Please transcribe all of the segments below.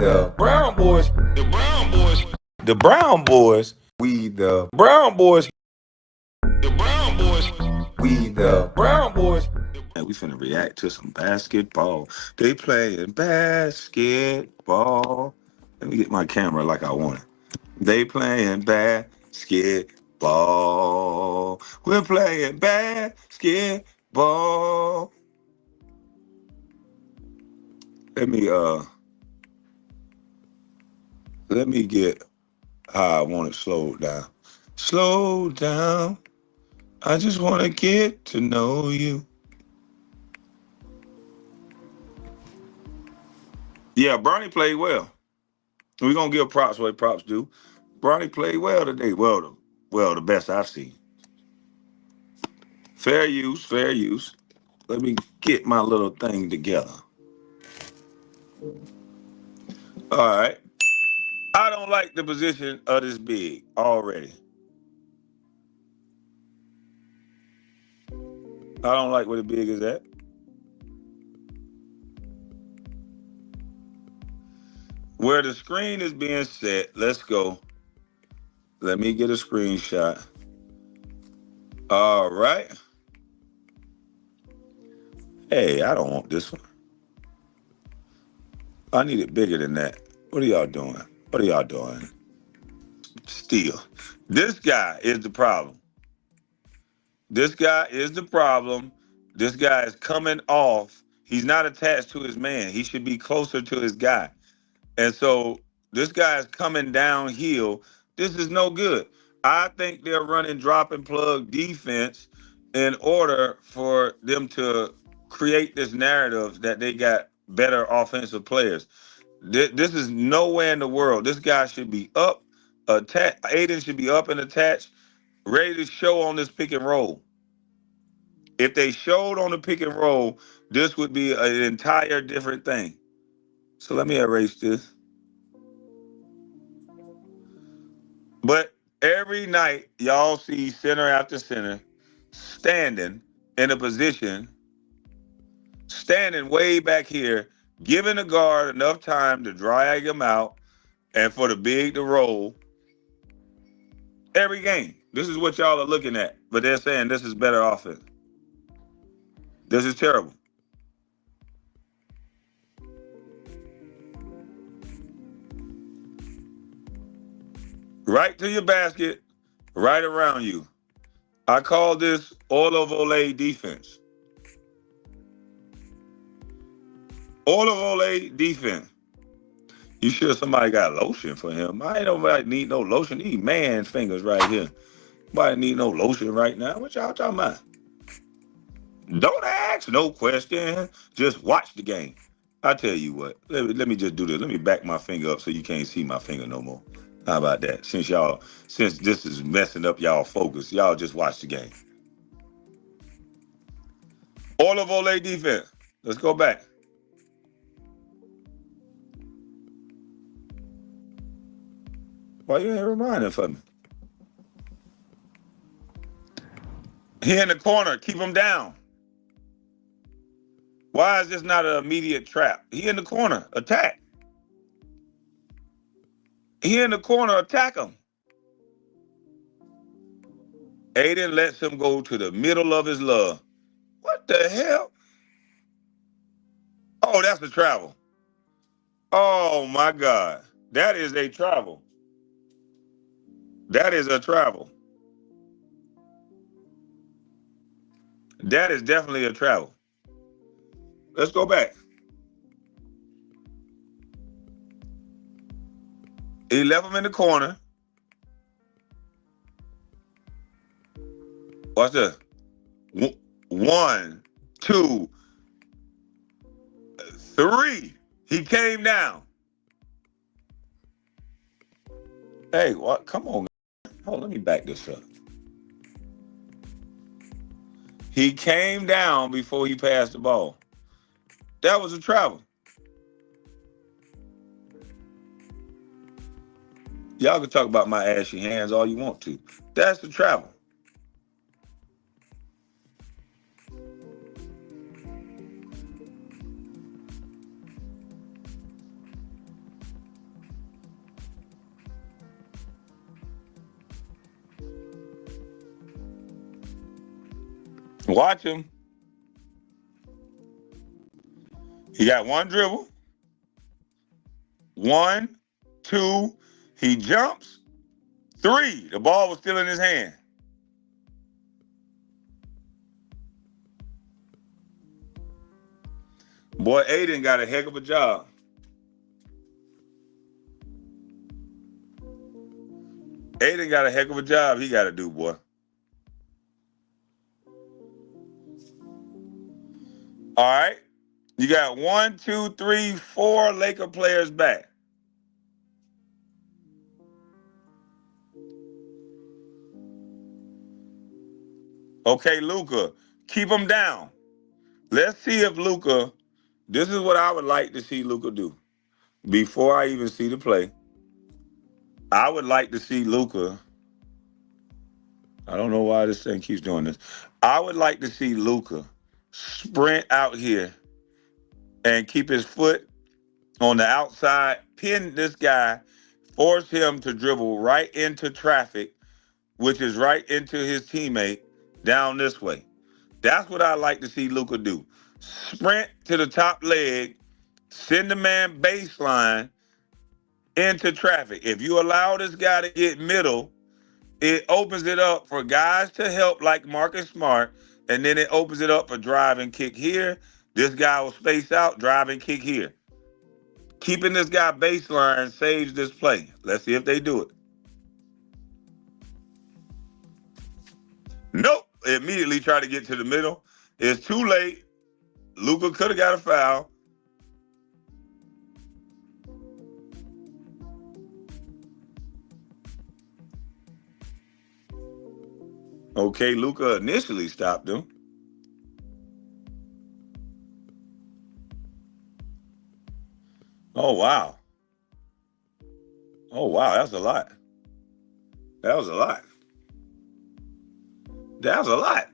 the Brown Boys. The Brown Boys. The Brown Boys. We the Brown Boys. The Brown Boys. We the Brown Boys. And we finna react to some basketball. They playing basketball. Let me get my camera like I want it. They playing basketball. We're playing basketball. Let me get how I want it slowed down. Slow down. I just want to get to know you. Yeah, Bronny played well. We're gonna give props where props do. Bronny played well today. The best I've seen. Fair use, fair use. Let me get my little thing together. All right. I don't like the position of this big already. I don't like where the big is at. Where the screen is being set, let's go. Let me get a screenshot. All right. Hey, I don't want this one. I need it bigger than that. What are y'all doing? What are y'all doing? Still, this guy is the problem. This guy is the problem. This guy is coming off. He's not attached to his man. He should be closer to his guy. And so this guy is coming downhill. This is no good. I think they're running drop and plug defense in order for them to create this narrative that they got better offensive players. This is nowhere in the world. This guy should be up, attached. Aiden should be up and attached, ready to show on this pick and roll. If they showed on the pick and roll, this would be an entire different thing. So let me erase this. But every night, y'all see center after center standing in a position, standing way back here, giving the guard enough time to drag him out and for the big to roll every game. This is what y'all are looking at. But they're saying this is better offense. This is terrible. Right to your basket, right around you. I call this Oil of Olay defense. Oil of Olay defense. You sure somebody got lotion for him? I ain't nobody need no lotion. These man fingers right here. Nobody need no lotion right now. What y'all talking about? Don't ask no question. Just watch the game. I tell you what. Let me just do this. Let me back my finger up so you can't see my finger no more. How about that? Since this is messing up y'all focus, y'all just watch the game. All of Olay defense. Let's go back. Why you ain't reminding for me? He in the corner. Keep him down. Why is this not an immediate trap? He in the corner. Attack. He in the corner. Attack him. Aiden lets him go to the middle of his love. What the hell? Oh, that's a travel. Oh my God. That is a travel. That is a travel. That is definitely a travel. Let's go back. He left him in the corner. Watch this. 1, 2, 3. He came down. Hey, what? Come on. Hold, let me back this up. He came down before he passed the ball. That was a travel. Y'all can talk about my ashy hands all you want to. That's the travel. Watch him. He got one dribble. 1, 2. He jumps. 3. The ball was still in his hand. Boy, Aiden got a heck of a job. Aiden got a heck of a job he got to do, boy. All right. You got 1, 2, 3, 4 Laker players back. Okay, Luka, keep him down. Let's see if Luka, this is what I would like to see Luka do. Before I even see the play, I would like to see Luka. I don't know why this thing keeps doing this. I would like to see Luka sprint out here and keep his foot on the outside, pin this guy, force him to dribble right into traffic, which is right into his teammate down this way. That's what I like to see Luka do. Sprint to the top leg, send the man baseline into traffic. If you allow this guy to get middle, it opens it up for guys to help like Marcus Smart, and then it opens it up for drive and kick here. This guy will space out, drive and kick here. Keeping this guy baseline saves this play. Let's see if they do it. Nope. Immediately try to get to the middle. It's too late. Luka could have got a foul. Okay, Luka initially stopped him. Oh, wow. Oh, wow. That's a lot. That was a lot. That was a lot.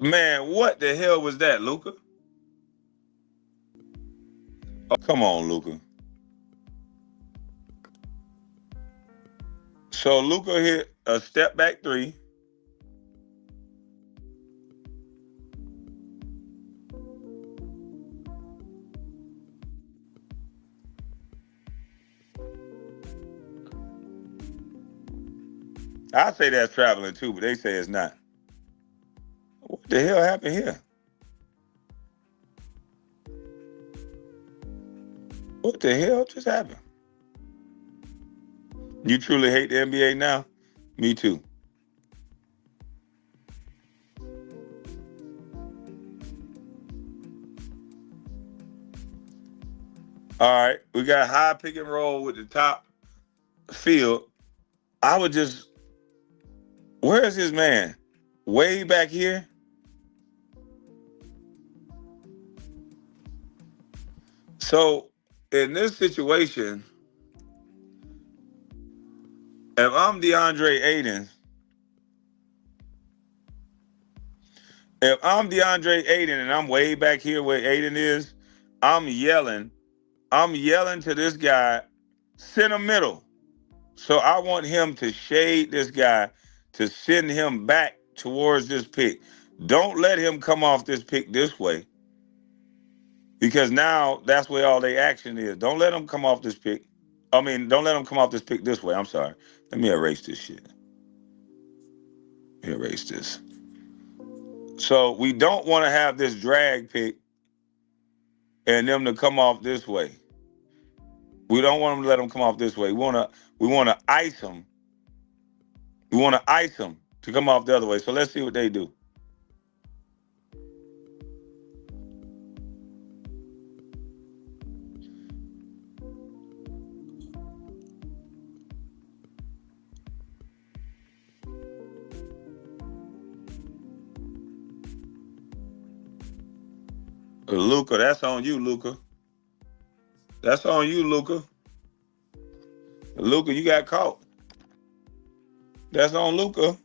Man, what the hell was that, Luka? Oh, come on, Luka. So Luka hit a step back 3. I say that's traveling too, but they say it's not. What the hell happened here? What the hell just happened? You truly hate the NBA now? Me too. All right, we got high pick and roll with the top field. I would just, where is his man? Way back here? So in this situation, if I'm DeAndre Ayton, and I'm way back here where Aiden is, I'm yelling. I'm yelling to this guy, center middle. So I want him to shade this guy to send him back towards this pick. Don't let him come off this pick this way, because now that's where all their action is. Don't let him come off this pick. Don't let him come off this pick this way. I'm sorry. Let me erase this shit. Let me erase this. So we don't want to have this drag pick and them to come off this way. We don't want them to let them come off this way. We want to ice them. We want to ice them to come off the other way. So let's see what they do. Luka, that's on you, Luka. That's on you, Luka. Luka, you got caught. That's on Luka.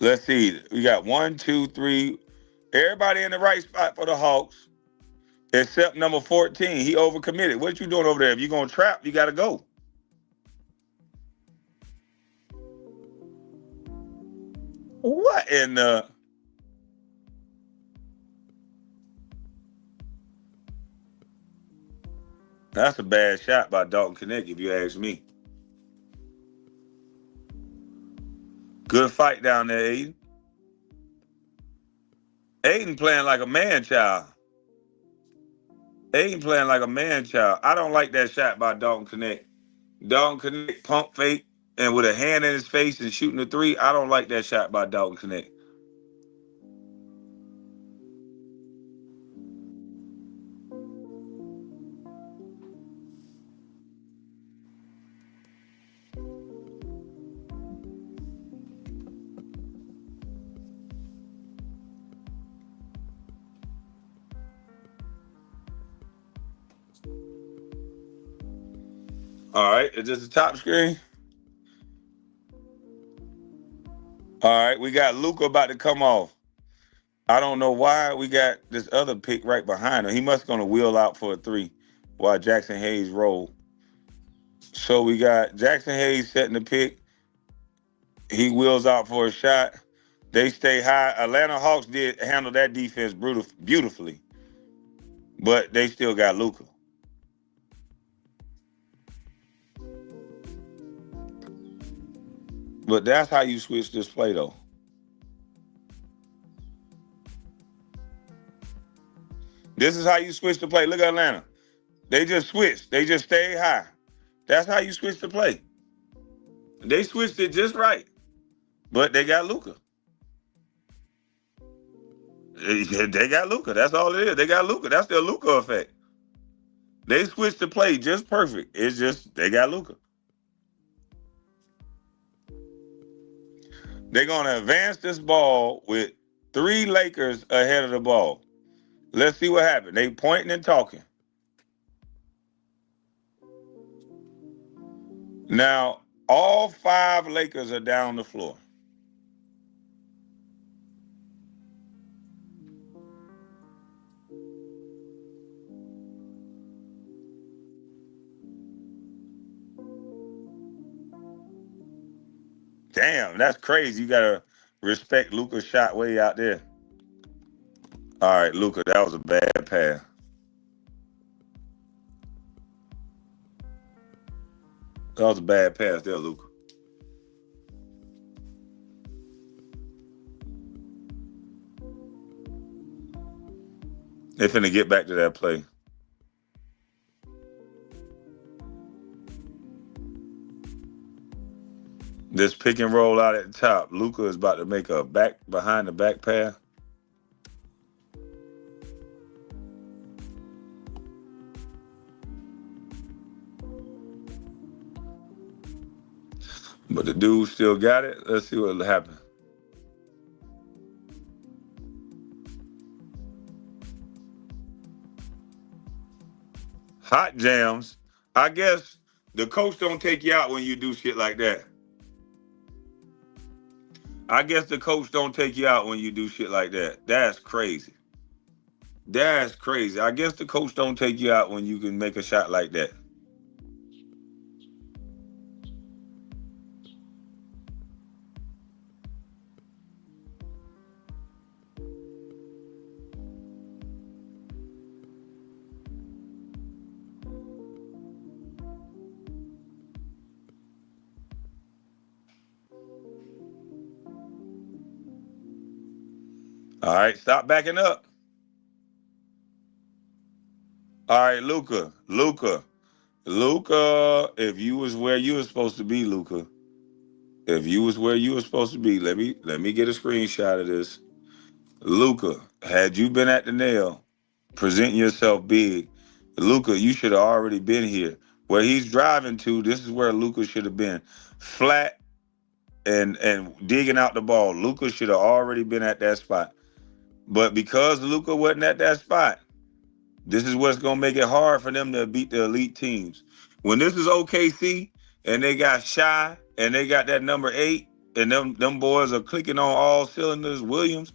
Let's see. We got 1, 2, 3. Everybody in the right spot for the Hawks, except number 14. He overcommitted. What you doing over there? If you're gonna trap, you gotta go. What in the? That's a bad shot by Dalton Connect, if you ask me. Good fight down there, Aiden. Aiden playing like a man child. Aiden playing like a man child. I don't like that shot by Dalton Connect. Dalton Connect pump fake and with a hand in his face and shooting a three. I don't like that shot by Dalton Connect. All right, is this the top screen? All right, we got Luka about to come off. I don't know why we got this other pick right behind him. He must gonna wheel out for a three while Jackson Hayes roll. So we got Jackson Hayes setting the pick. He wheels out for a shot. They stay high. Atlanta Hawks did handle that defense beautifully, but they still got Luka. But that's how you switch this play, though. This is how you switch the play. Look at Atlanta. They just switched. They just stayed high. That's how you switch the play. They switched it just right, but they got Luka. They got Luka. That's all it is. They got Luka. That's their Luka effect. They switched the play just perfect. It's just they got Luka. They're gonna advance this ball with 3 Lakers ahead of the ball. Let's see what happened. They pointing and talking. Now, all 5 Lakers are down the floor. Damn, that's crazy. You gotta respect Luka's shot way out there. All right, Luka, that was a bad pass. That was a bad pass there, Luka. They finna get back to that play. This pick and roll out at the top. Luka is about to make a back behind the back pass. But the dude still got it. Let's see what happens. Hot jams. I guess the coach don't take you out when you do shit like that. I guess the coach don't take you out when you do shit like that. That's crazy. That's crazy. I guess the coach don't take you out when you can make a shot like that. All right, stop backing up. All right, Luka. Luka. Luka, if you was where you was supposed to be, Luka. If you was where you was supposed to be, let me get a screenshot of this. Luka, had you been at the nail, presenting yourself big, Luka, you should have already been here. Where he's driving to, this is where Luka should have been. Flat and digging out the ball. Luka should have already been at that spot. But because Luka wasn't at that spot, this is what's gonna make it hard for them to beat the elite teams. When this is OKC and they got Shy and they got that number 8, and them boys are clicking on all cylinders, Williams,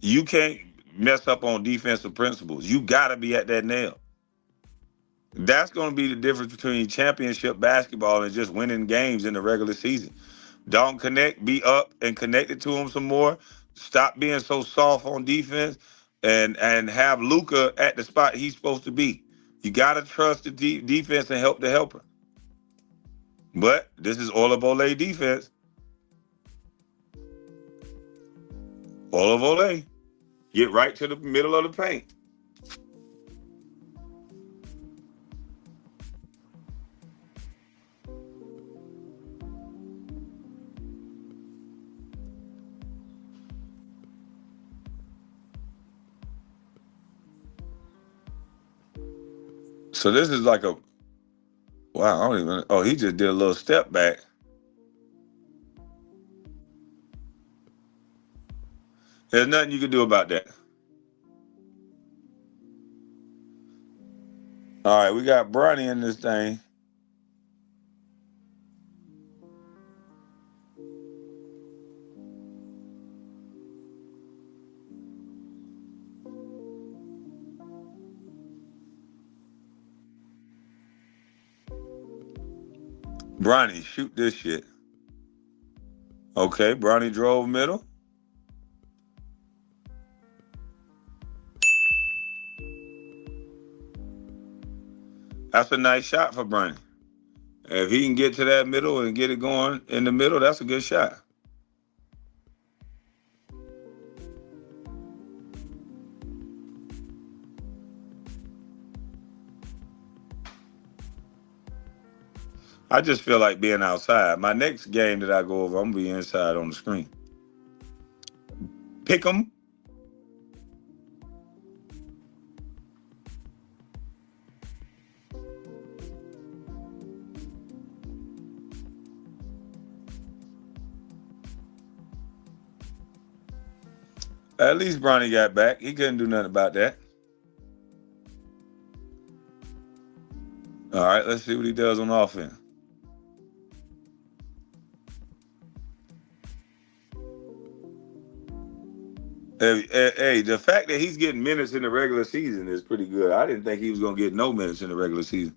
you can't mess up on defensive principles. You got to be at that nail. That's going to be the difference between championship basketball and just winning games in the regular season. Don't connect, be up and connected to him some more. Stop being so soft on defense and have Luka at the spot he's supposed to be. You got to trust the defense and help the helper. But this is Olabole defense. Olabole. Get right to the middle of the paint. So this is like a wow, I don't even oh, he just did a little step back. There's nothing you can do about that. All right, we got Bronny in this thing. Bronny, shoot this shit. Okay, Bronny drove middle. That's a nice shot for Bronny. If he can get to that middle and get it going in the middle, that's a good shot. I just feel like being outside. My next game that I go over, I'm gonna be inside on the screen. Pick 'em. At least Bronny got back. He couldn't do nothing about that. All right, let's see what he does on offense. Hey, the fact that he's getting minutes in the regular season is pretty good. I didn't think he was gonna get no minutes in the regular season.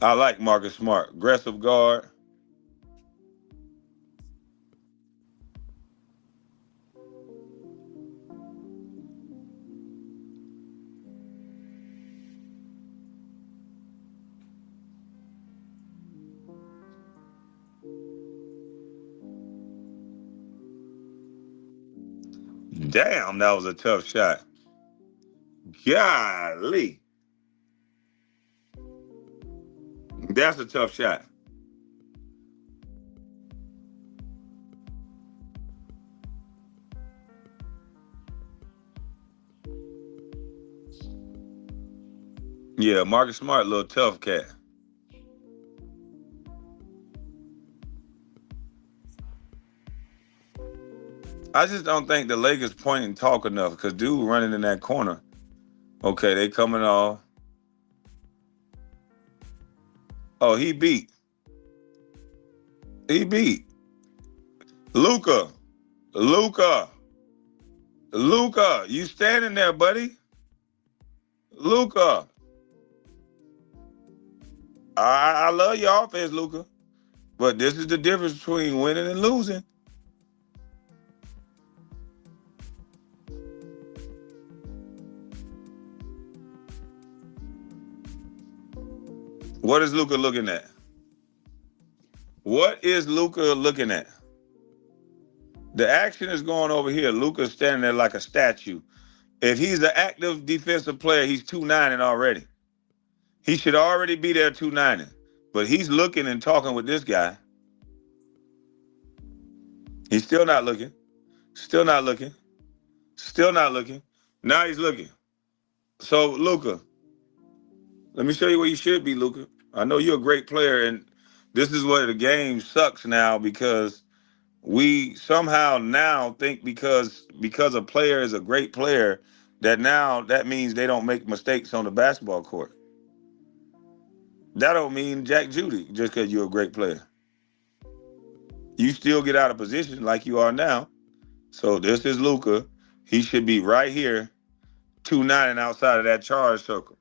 I like Marcus Smart, aggressive guard. Damn, that was a tough shot. Golly, that's a tough shot. Yeah, Marcus Smart, little tough cat. I just don't think the Lakers point and talk enough because dude running in that corner. Okay, they coming off. Oh, he beat. He beat. Luka. Luka. Luka. You standing there, buddy. Luka. I love your offense, Luka. But this is the difference between winning and losing. What is Luka looking at? What is Luka looking at? The action is going over here. Luka's standing there like a statue. If he's an active defensive player, he's 2-9 already. He should already be there 2-9. But he's looking and talking with this guy. He's still not looking. Still not looking. Still not looking. Now he's looking. So, Luka, let me show you where you should be, Luka. I know you're a great player, and this is where the game sucks now because we somehow now think because a player is a great player that now that means they don't make mistakes on the basketball court. That don't mean Jack Judy just because you're a great player. You still get out of position like you are now. So this is Luka. He should be right here, 2-9 outside of that charge circle.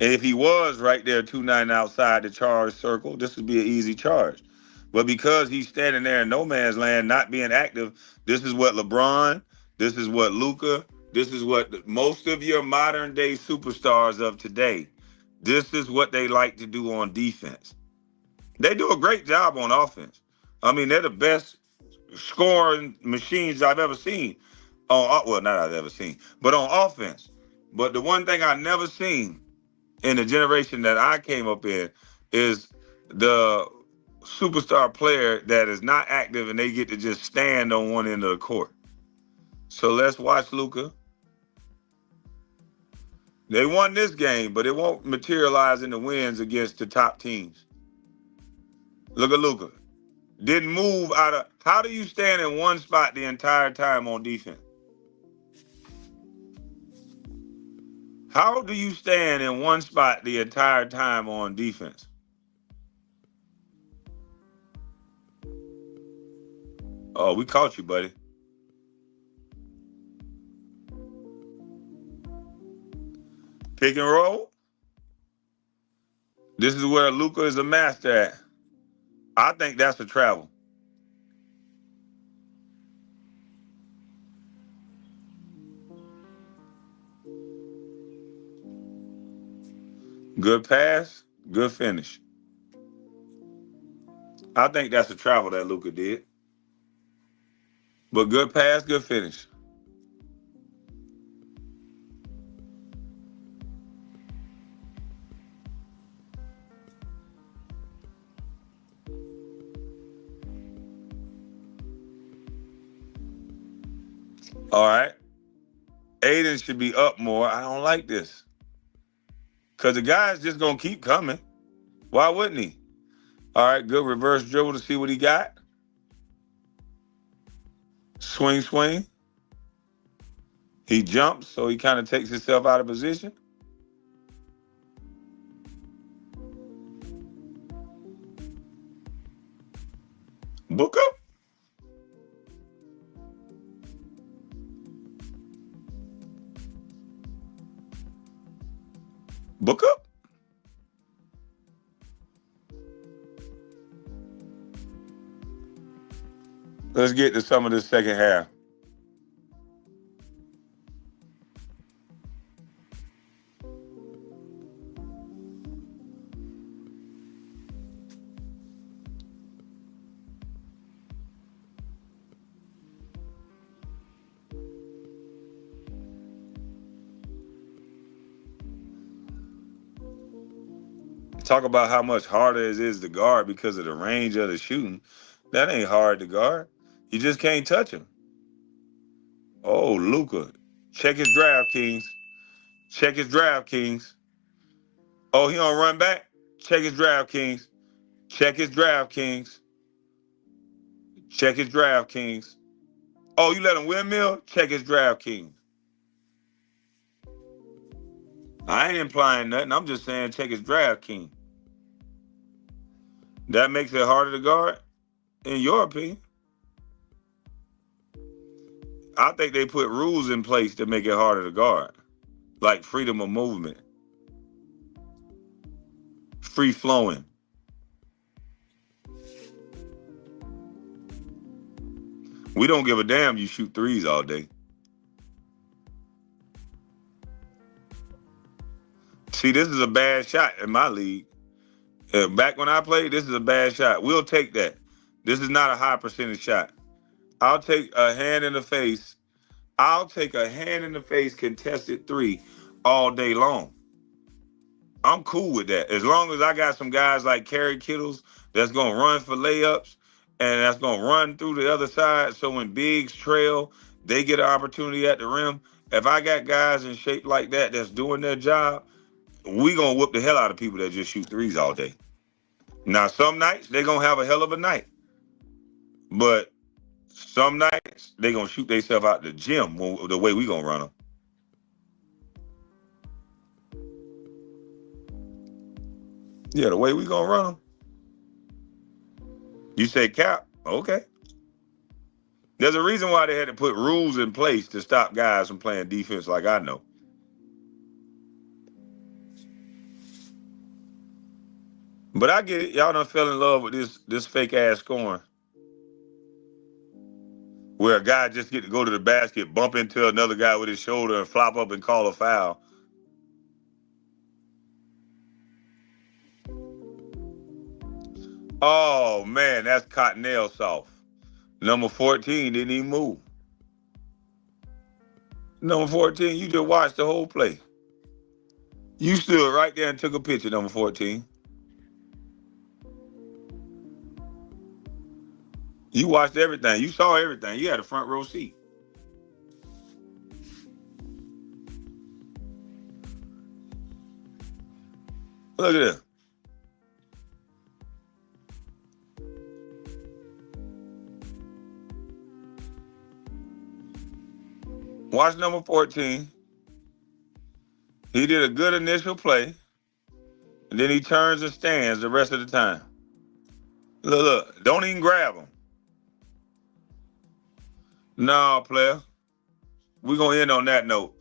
And if he was right there, 2-9 outside the charge circle, this would be an easy charge. But because he's standing there in no man's land, not being active, this is what LeBron, this is what Luka, this is what most of your modern day superstars of today, this is what they like to do on defense. They do a great job on offense. I mean, they're the best scoring machines I've ever seen. Well, not I've ever seen, but on offense. But the one thing I never seen in the generation that I came up in is the superstar player that is not active and they get to just stand on one end of the court. So let's watch Luka. They won this game, but it won't materialize in the wins against the top teams. Look at Luka. Didn't move out of. How do you stand in one spot the entire time on defense? How do you stand in one spot the entire time on defense? Oh, we caught you, buddy. Pick and roll. This is where Luka is a master at. I think that's a travel. Good pass, good finish. I think that's a travel that Luka did. But good pass, good finish. All right. Aiden should be up more. I don't like this. Because the guy's just going to keep coming. Why wouldn't he? All right, good reverse dribble to see what he got. Swing, swing. He jumps, so he kind of takes himself out of position. Book up. Book up. Let's get to some of the second half. Talk about how much harder it is to guard because of the range of the shooting. That ain't hard to guard. You just can't touch him. Oh, Luka. Check his DraftKings. Check his DraftKings. Oh, he on run back? Check his DraftKings. Check his DraftKings. Check his DraftKings. Oh, you let him windmill? Check his DraftKings. I ain't implying nothing. I'm just saying check his DraftKings. That makes it harder to guard, in your opinion. I think they put rules in place to make it harder to guard, like freedom of movement, free flowing. We don't give a damn you shoot threes all day. See, this is a bad shot in my league. Back when I played, this is a bad shot. We'll take that. This is not a high percentage shot. I'll take a hand in the face. I'll take a hand in the face contested three all day long. I'm cool with that. As long as I got some guys like Kerry Kittles that's going to run for layups and that's going to run through the other side. So when bigs trail, they get an opportunity at the rim. If I got guys in shape like that that's doing their job, we going to whoop the hell out of people that just shoot threes all day. Now, some nights they're going to have a hell of a night. But some nights they're going to shoot themselves out the gym the way we going to run them. Yeah, the way we gonna run them. You say cap? Okay. There's a reason why they had to put rules in place to stop guys from playing defense like I know. But I get it. Y'all done fell in love with this fake ass scoring. Where a guy just get to go to the basket, bump into another guy with his shoulder, and flop up and call a foul. Oh man, that's Cottonelle soft. Number 14 didn't even move. Number 14, you just watched the whole play. You stood right there and took a picture, number 14. You watched everything. You saw everything. You had a front row seat. Look at this. Watch number 14. He did a good initial play, and then he turns and stands the rest of the time. Look, don't even grab him. No, player. We're going to end on that note.